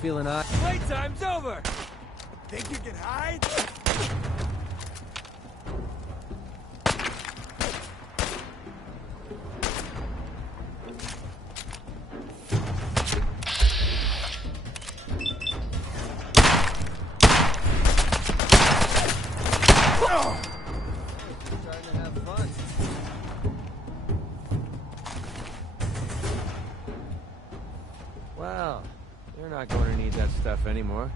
feeling hot? Playtime's over! Think you can hide? Starting to have fun. Well, you're not going to need that stuff anymore.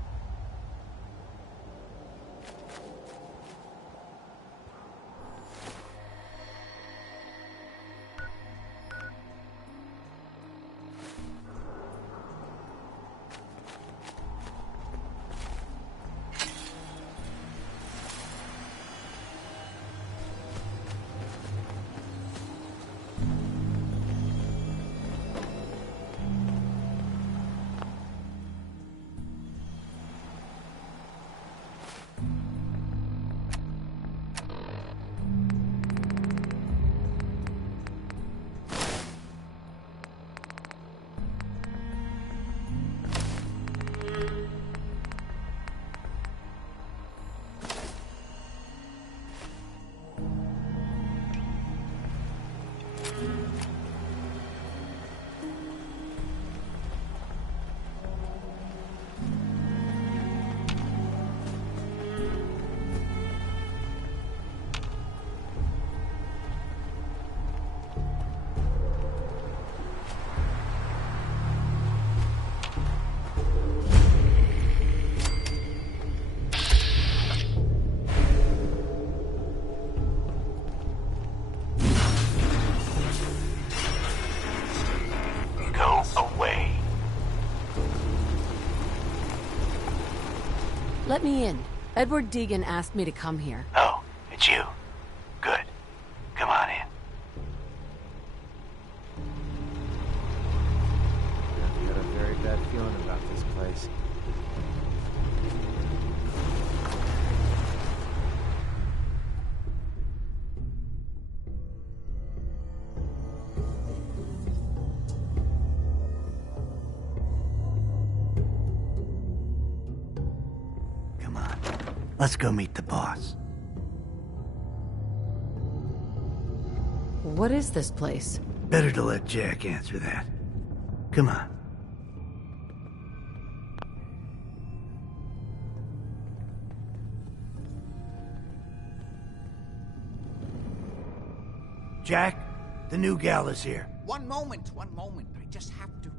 Let me in. Edward Deegan asked me to come here. Oh, it's you. Good. Come on in. I've got a very bad feeling about this place. Let's go meet the boss. What is this place? Better to let Jack answer that. Come on. Jack, the new gal is here. One moment. I just have to...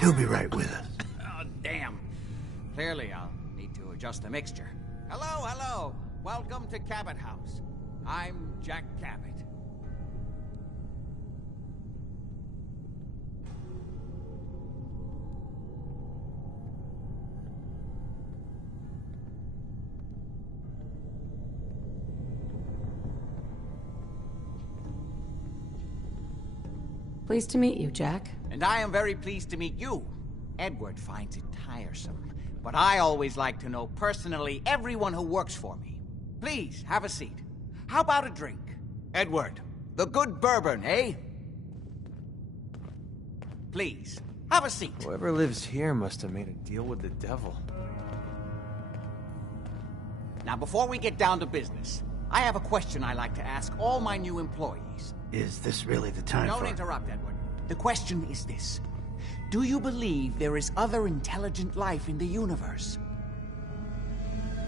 He'll be right with us. Oh, damn. Clearly, I'll need to adjust the mixture. Hello. Welcome to Cabot House. I'm Jack Cabot. Pleased to meet you, Jack. And I am very pleased to meet you. Edward finds it tiresome, but I always like to know personally everyone who works for me. Please, have a seat. How about a drink? Edward, the good bourbon, eh? Please, have a seat. Whoever lives here must have made a deal with the devil. Now, before we get down to business, I have a question I like to ask all my new employees. Is this really the time Don't interrupt, Edward. The question is this. Do you believe there is other intelligent life in the universe?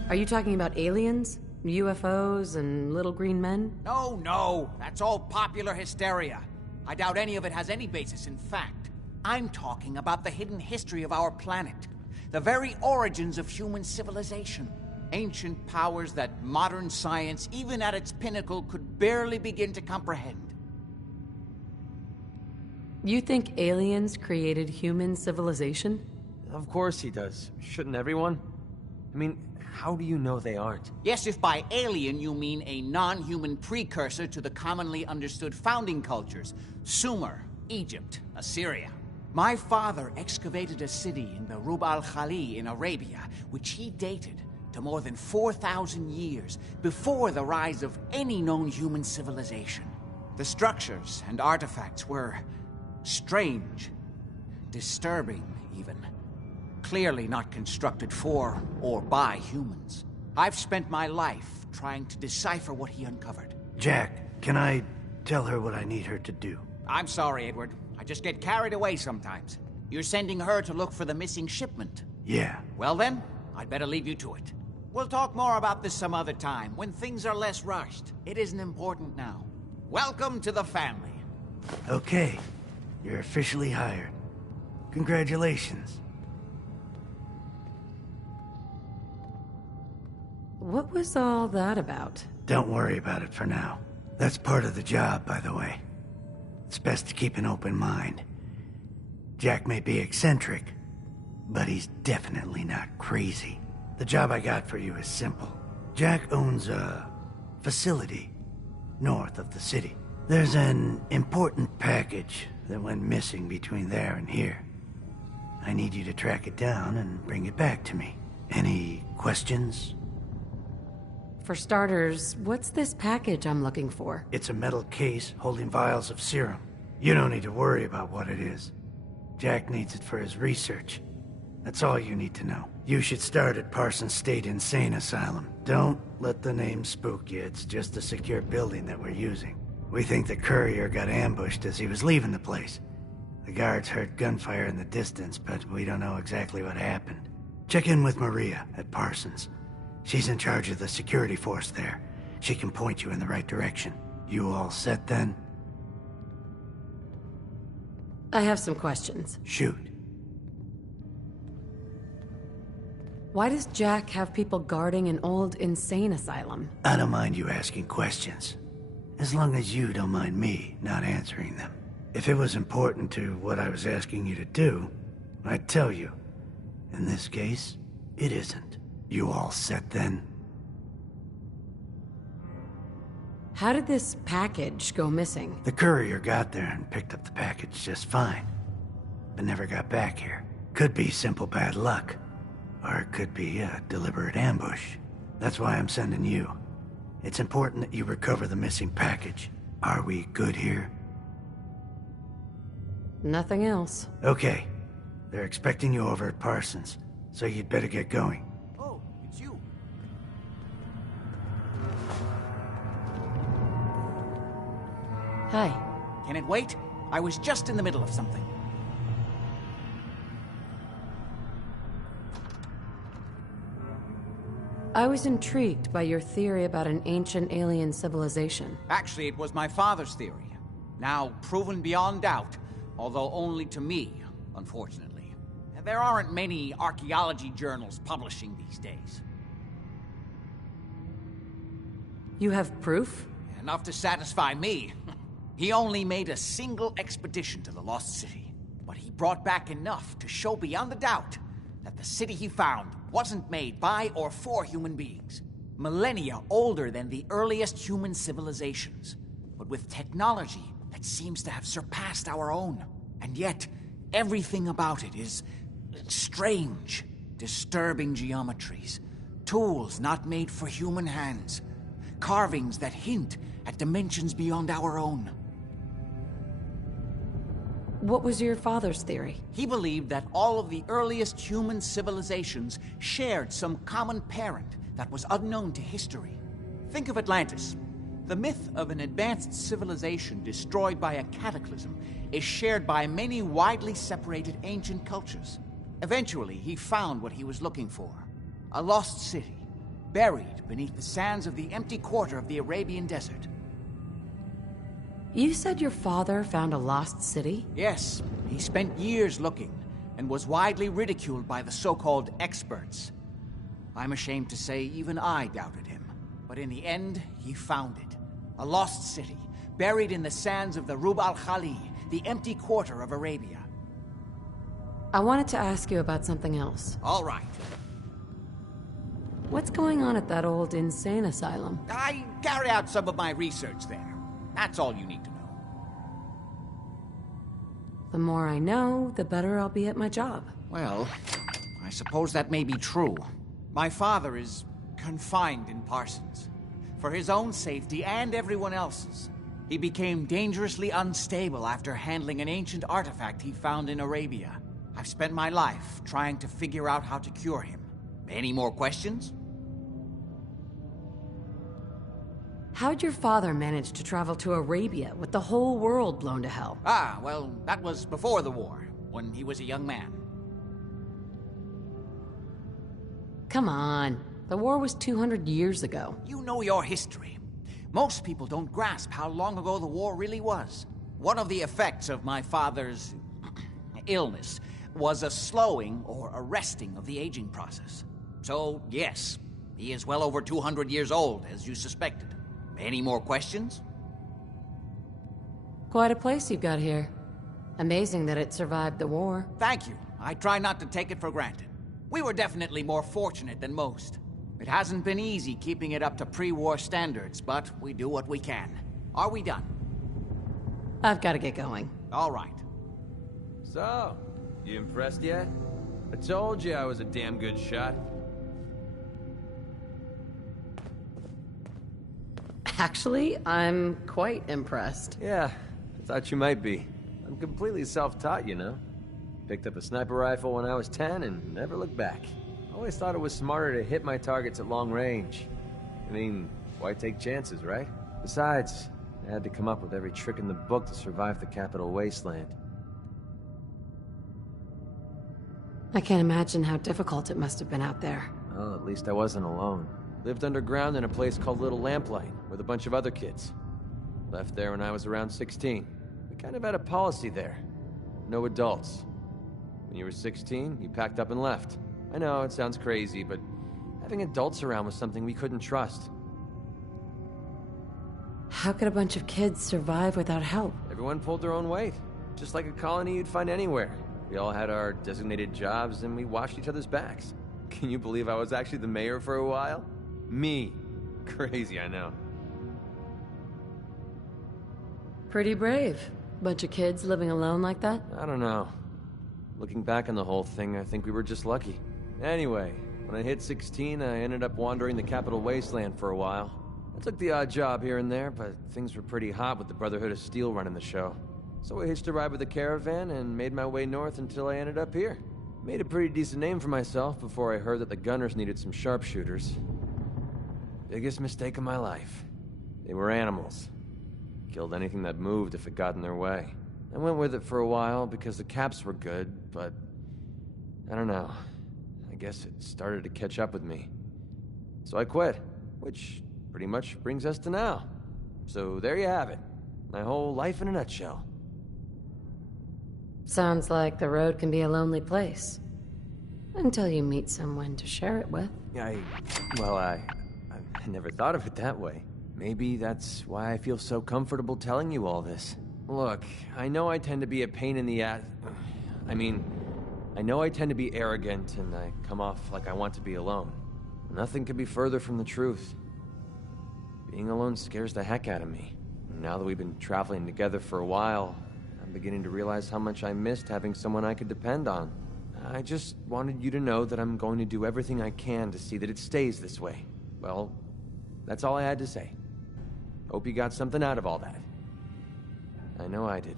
Are you talking about aliens? UFOs and little green men? No. That's all popular hysteria. I doubt any of it has any basis in fact. I'm talking about the hidden history of our planet. The very origins of human civilization. Ancient powers that modern science, even at its pinnacle, could barely begin to comprehend. You think aliens created human civilization? Of course he does. Shouldn't everyone? I mean, how do you know they aren't? Yes, if by alien you mean a non-human precursor to the commonly understood founding cultures. Sumer, Egypt, Assyria. My father excavated a city in the Rub al-Khali in Arabia, which he dated to more than 4,000 years before the rise of any known human civilization. The structures and artifacts were strange, disturbing, even. Clearly not constructed for or by humans. I've spent my life trying to decipher what he uncovered. Jack, can I tell her what I need her to do? I'm sorry, Edward. I just get carried away sometimes. You're sending her to look for the missing shipment. Yeah. Well then, I'd better leave you to it. We'll talk more about this some other time, when things are less rushed. It isn't important now. Welcome to the family. Okay. You're officially hired. Congratulations. What was all that about? Don't worry about it for now. That's part of the job, by the way. It's best to keep an open mind. Jack may be eccentric, but he's definitely not crazy. The job I got for you is simple. Jack owns a facility north of the city. There's an important package that went missing between there and here. I need you to track it down and bring it back to me. Any questions? For starters, what's this package I'm looking for? It's a metal case holding vials of serum. You don't need to worry about what it is. Jack needs it for his research. That's all you need to know. You should start at Parsons State Insane Asylum. Don't let the name spook you. It's just a secure building that we're using. We think the courier got ambushed as he was leaving the place. The guards heard gunfire in the distance, but we don't know exactly what happened. Check in with Maria at Parsons. She's in charge of the security force there. She can point you in the right direction. You all set then? I have some questions. Shoot. Why does Jack have people guarding an old insane asylum? I don't mind you asking questions. As long as you don't mind me not answering them. If it was important to what I was asking you to do, I'd tell you. In this case, it isn't. You all set then? How did this package go missing? The courier got there and picked up the package just fine, but never got back here. Could be simple bad luck, or it could be a deliberate ambush. That's why I'm sending you. It's important that you recover the missing package. Are we good here? Nothing else. Okay. They're expecting you over at Parsons, so you'd better get going. Oh, it's you. Hi. Can it wait? I was just in the middle of something. I was intrigued by your theory about an ancient alien civilization. Actually, it was my father's theory. Now proven beyond doubt, although only to me, unfortunately. There aren't many archaeology journals publishing these days. You have proof? Enough to satisfy me. He only made a single expedition to the Lost City, but he brought back enough to show beyond a doubt that the city he found wasn't made by or for human beings. Millennia older than the earliest human civilizations, but with technology that seems to have surpassed our own. And yet, everything about it is strange, disturbing geometries, tools not made for human hands, carvings that hint at dimensions beyond our own. What was your father's theory? He believed that all of the earliest human civilizations shared some common parent that was unknown to history. Think of Atlantis. The myth of an advanced civilization destroyed by a cataclysm is shared by many widely separated ancient cultures. Eventually, he found what he was looking for. A lost city, buried beneath the sands of the empty quarter of the Arabian desert. You said your father found a lost city? Yes, he spent years looking, and was widely ridiculed by the so-called experts. I'm ashamed to say even I doubted him. But in the end, he found it. A lost city, buried in the sands of the Rub al-Khali, the empty quarter of Arabia. I wanted to ask you about something else. All right. What's going on at that old insane asylum? I carry out some of my research there. That's all you need to know. The more I know, the better I'll be at my job. Well, I suppose that may be true. My father is confined in Parsons. For his own safety and everyone else's. He became dangerously unstable after handling an ancient artifact he found in Arabia. I've spent my life trying to figure out how to cure him. Any more questions? How'd your father manage to travel to Arabia with the whole world blown to hell? Ah, well, that was before the war, when he was a young man. Come on. The war was 200 years ago. You know your history. Most people don't grasp how long ago the war really was. One of the effects of my father's illness was a slowing or arresting of the aging process. So, yes, he is well over 200 years old, as you suspected. Any more questions? Quite a place you've got here. Amazing that it survived the war. Thank you. I try not to take it for granted. We were definitely more fortunate than most. It hasn't been easy keeping it up to pre-war standards, but we do what we can. Are we done? I've got to get going. All right. So, you impressed yet? I told you I was a damn good shot. Actually, I'm quite impressed. Yeah, I thought you might be. I'm completely self-taught, you know. Picked up a sniper rifle when I was 10 and never looked back. Always thought it was smarter to hit my targets at long range. I mean, why take chances, right? Besides, I had to come up with every trick in the book to survive the capital wasteland. I can't imagine how difficult it must have been out there. Well, at least I wasn't alone. Lived underground in a place called Little Lamplight, with a bunch of other kids. Left there when I was around 16. We kind of had a policy there. No adults. When you were 16, you packed up and left. I know, it sounds crazy, but having adults around was something we couldn't trust. How could a bunch of kids survive without help? Everyone pulled their own weight. Just like a colony you'd find anywhere. We all had our designated jobs and we watched each other's backs. Can you believe I was actually the mayor for a while? Me. Crazy, I know. Pretty brave. Bunch of kids living alone like that? I don't know. Looking back on the whole thing, I think we were just lucky. Anyway, when I hit 16, I ended up wandering the capital wasteland for a while. I took the odd job here and there, but things were pretty hot with the Brotherhood of Steel running the show. So I hitched a ride with the caravan and made my way north until I ended up here. Made a pretty decent name for myself before I heard that the gunners needed some sharpshooters. Biggest mistake of my life. They were animals. Killed anything that moved if it got in their way. I went with it for a while because the caps were good, but I don't know. I guess it started to catch up with me. So I quit, which pretty much brings us to now. So there you have it. My whole life in a nutshell. Sounds like the road can be a lonely place. Until you meet someone to share it with. I never thought of it that way. Maybe that's why I feel so comfortable telling you all this. Look, I know I tend to be a pain in the ass. I know I tend to be arrogant and I come off like I want to be alone. Nothing could be further from the truth. Being alone scares the heck out of me. Now that we've been traveling together for a while, I'm beginning to realize how much I missed having someone I could depend on. I just wanted you to know that I'm going to do everything I can to see that it stays this way. Well, that's all I had to say. Hope you got something out of all that. I know I did.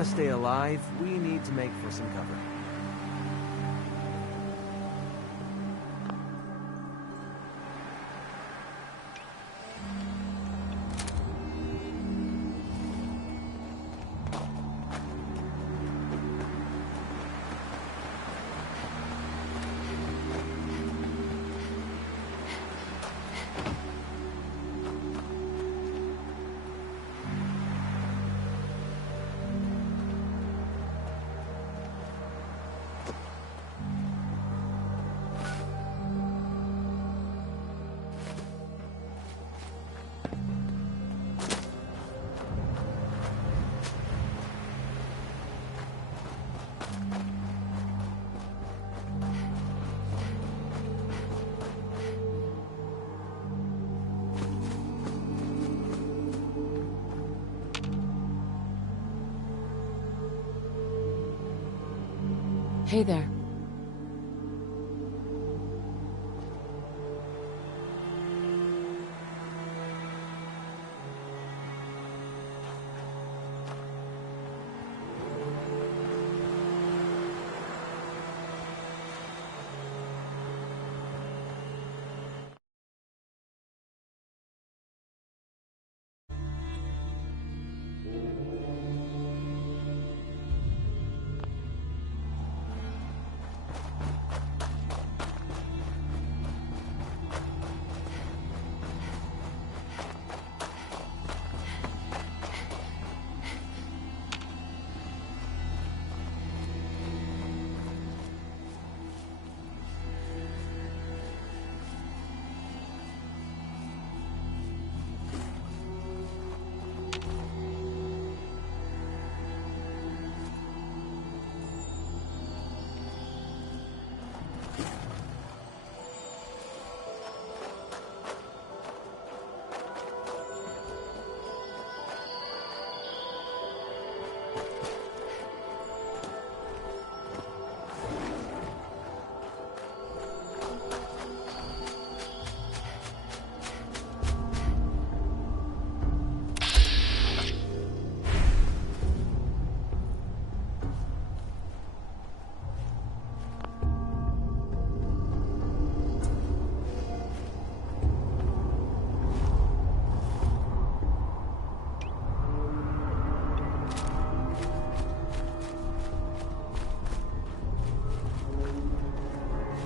want to stay alive, we need to make for some cover. Hey there.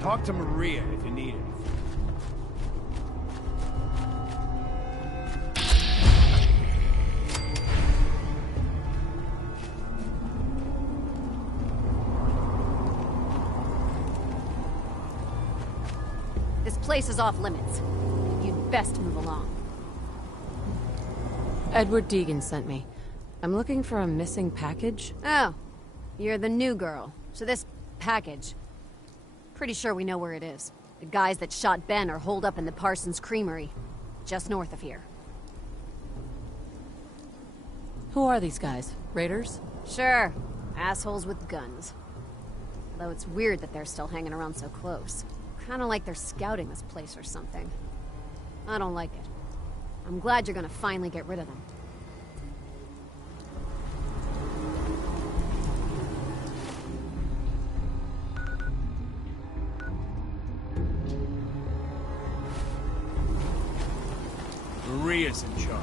Talk to Maria if you need anything. This place is off limits. You'd best move along. Edward Deegan sent me. I'm looking for a missing package. Oh, you're the new girl. So this package... Pretty sure we know where it is. The guys that shot Ben are holed up in the Parsons Creamery, just north of here. Who are these guys? Raiders? Sure. Assholes with guns. Though it's weird that they're still hanging around so close. Kinda like they're scouting this place or something. I don't like it. I'm glad you're gonna finally get rid of them. Maria's in charge.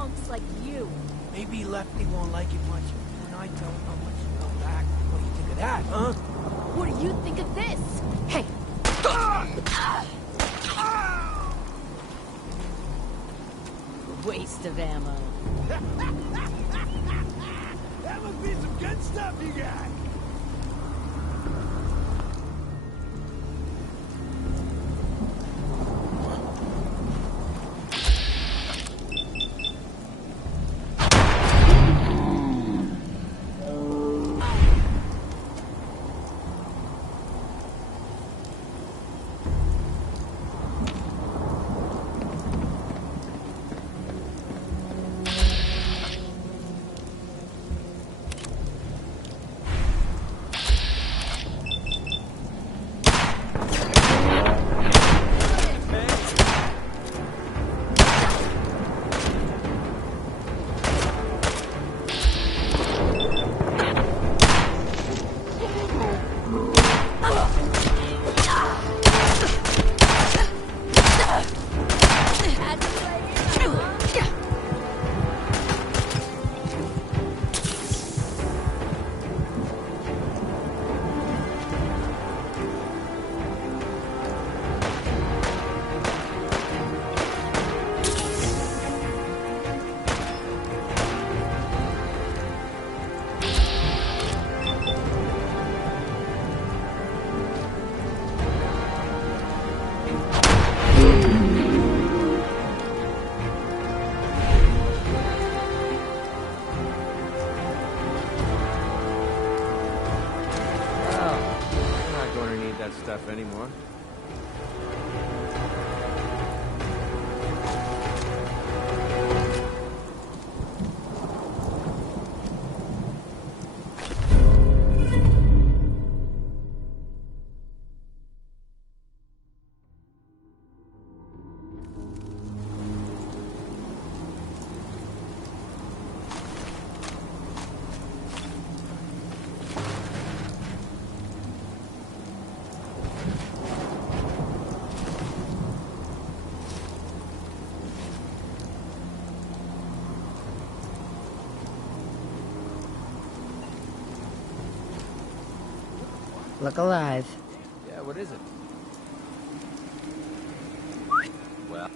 punks like you. Maybe Lefty won't like it much when I tell him how much you know back. What do you think of that, huh? What do you think of this? Hey! Waste of ammo. That must be some good stuff you got. Stuff anymore. Look alive. Yeah, what is it? Well...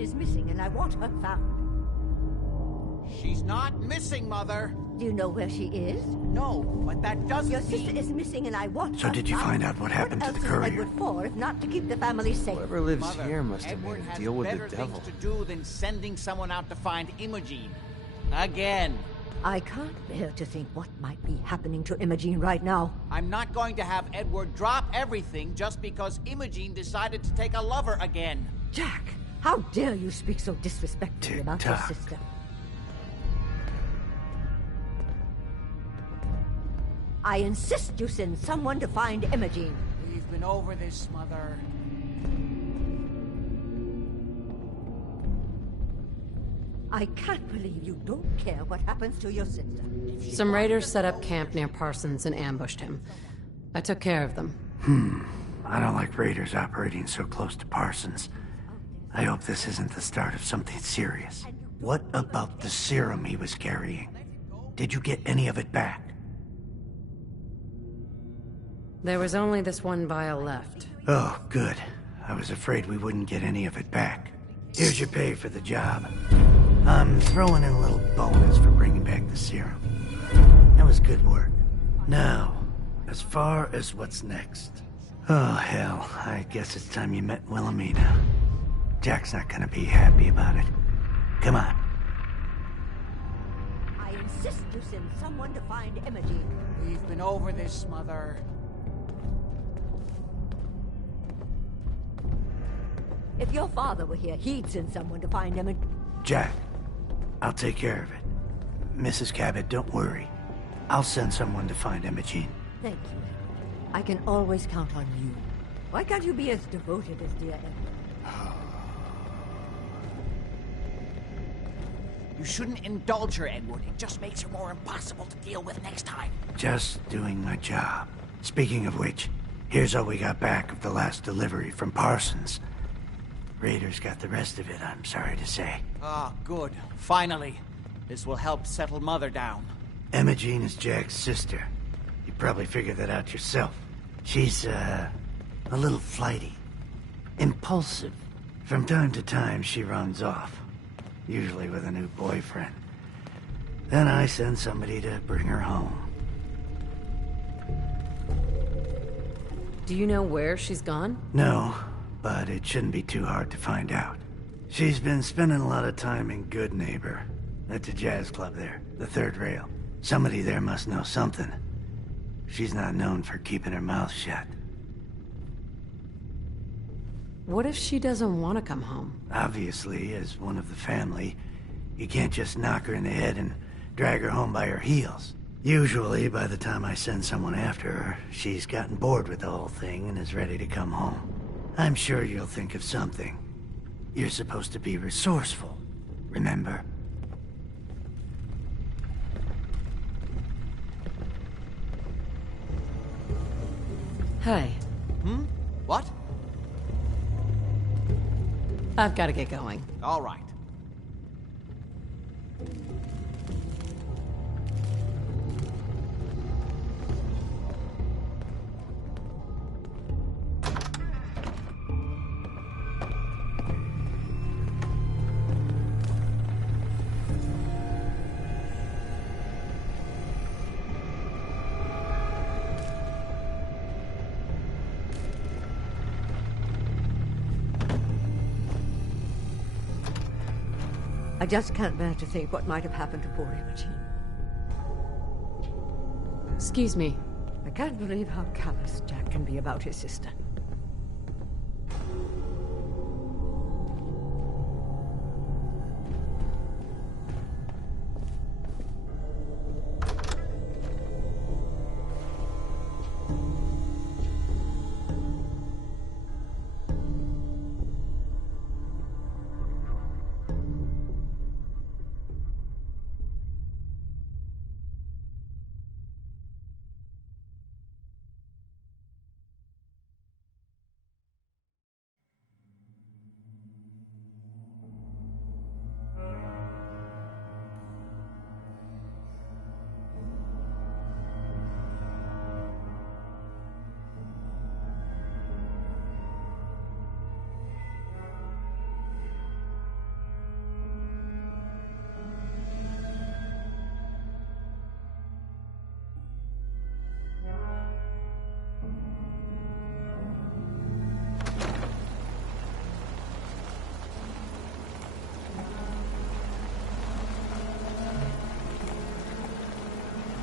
Imogene is missing, and I want her found. She's not missing, Mother. Do you know where she is? No, but that doesn't Your sister mean... is missing, and I want her So did you found. find out what happened to the What courier? else is Edward for, if not to keep the family safe? Whoever lives Mother, here must have Edward made a has deal with better the devil. things to do than sending someone out to find Imogene. Again. I can't bear to think what might be happening to Imogene right now. I'm not going to have Edward drop everything just because Imogene decided to take a lover again. Jack, how dare you speak so disrespectfully about your Tick-tock. sister? I insist you send someone to find Imogene. We've been over this, Mother. I can't believe you don't care what happens to your sister. Some raiders set up camp near Parsons and ambushed him. I took care of them. I don't like raiders operating so close to Parsons. I hope this isn't the start of something serious. What about the serum he was carrying? Did you get any of it back? There was only this one vial left. Oh, good. I was afraid we wouldn't get any of it back. Here's your pay for the job. I'm throwing in a little bonus for bringing back the serum. That was good work. Now, as far as what's next. Oh, hell. I guess it's time you met Wilhelmina. Jack's not gonna be happy about it. Come on. I insist you send someone to find Imogene. We've been over this, Mother. If your father were here, he'd send someone to find Imogene. Jack, I'll take care of it. Mrs. Cabot, don't worry. I'll send someone to find Imogene. Thank you, Edward. I can always count on you. Why can't you be as devoted as dear Edward? You shouldn't indulge her, Edward. It just makes her more impossible to deal with next time. Just doing my job. Speaking of which, here's all we got back of the last delivery from Parsons. Raiders got the rest of it, I'm sorry to say. Ah, good. Finally. This will help settle Mother down. Imogene is Jack's sister. You probably figured that out yourself. She's, a little flighty. Impulsive. From time to time, she runs off. Usually with a new boyfriend. Then I send somebody to bring her home. Do you know where she's gone? No, but it shouldn't be too hard to find out. She's been spending a lot of time in Good Neighbor. That's a jazz club there, the third rail. Somebody there must know something. She's not known for keeping her mouth shut. What if she doesn't want to come home? Obviously, as one of the family, you can't just knock her in the head and drag her home by her heels. Usually, by the time I send someone after her, she's gotten bored with the whole thing and is ready to come home. I'm sure you'll think of something. You're supposed to be resourceful, remember? Hey, What? I've got to get going. All right. I just can't bear to think what might have happened to poor Imogene. Excuse me. I can't believe how callous Jack can be about his sister.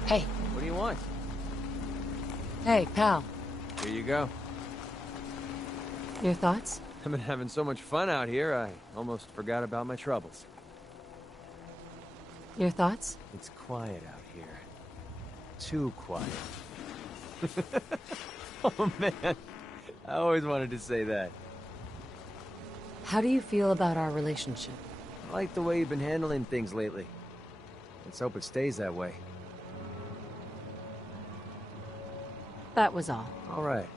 Hey. What do you want? Hey, pal. Here you go. Your thoughts? I've been having so much fun out here, I almost forgot about my troubles. Your thoughts? It's quiet out here. Too quiet. Oh, man. I always wanted to say that. How do you feel about our relationship? I like the way you've been handling things lately. Let's hope it stays that way. That was all. All right.